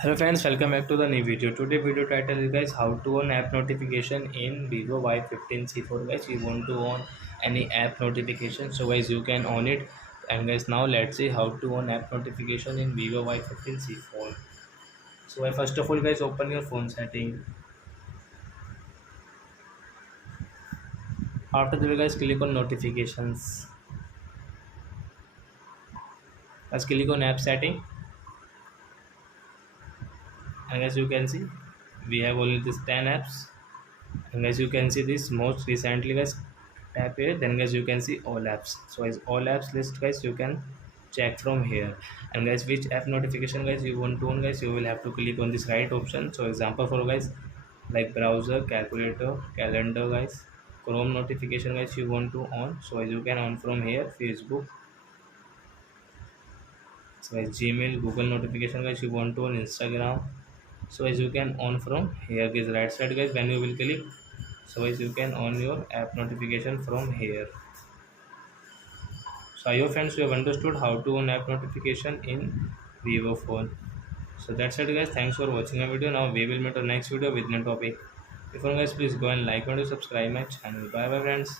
Hello friends, welcome back to the new video. Today video title is guys how to on app notification in Vivo Y15c4. Guys, you want to on any app notification, so guys you can on it. And guys, now let's see how to on app notification in Vivo Y15c4. So first of all guys, open your phone setting. After that guys, click on notifications. Guys, click on app setting, and as you can see we have only this 10 apps. And as you can see this most recently guys, tap here, then guys you can see all apps. So as all apps list guys, you can check from here. And guys, which app notification guys you want to on guys, you will have to click on this right option. So example for guys, like browser, calculator, calendar guys, Chrome notification guys you want to on. So as you can on from here, Facebook. So as Gmail, Google notification guys you want to on, Instagram. So as you can on from here guys, right side guys, when you will click, so as you can on your app notification from here. So I hope friends you have understood how to on app notification in Vivo phone. So that's it guys, thanks for watching our video. Now we will meet our next video with new topic. Before guys, please go and like and subscribe my channel. Bye bye friends.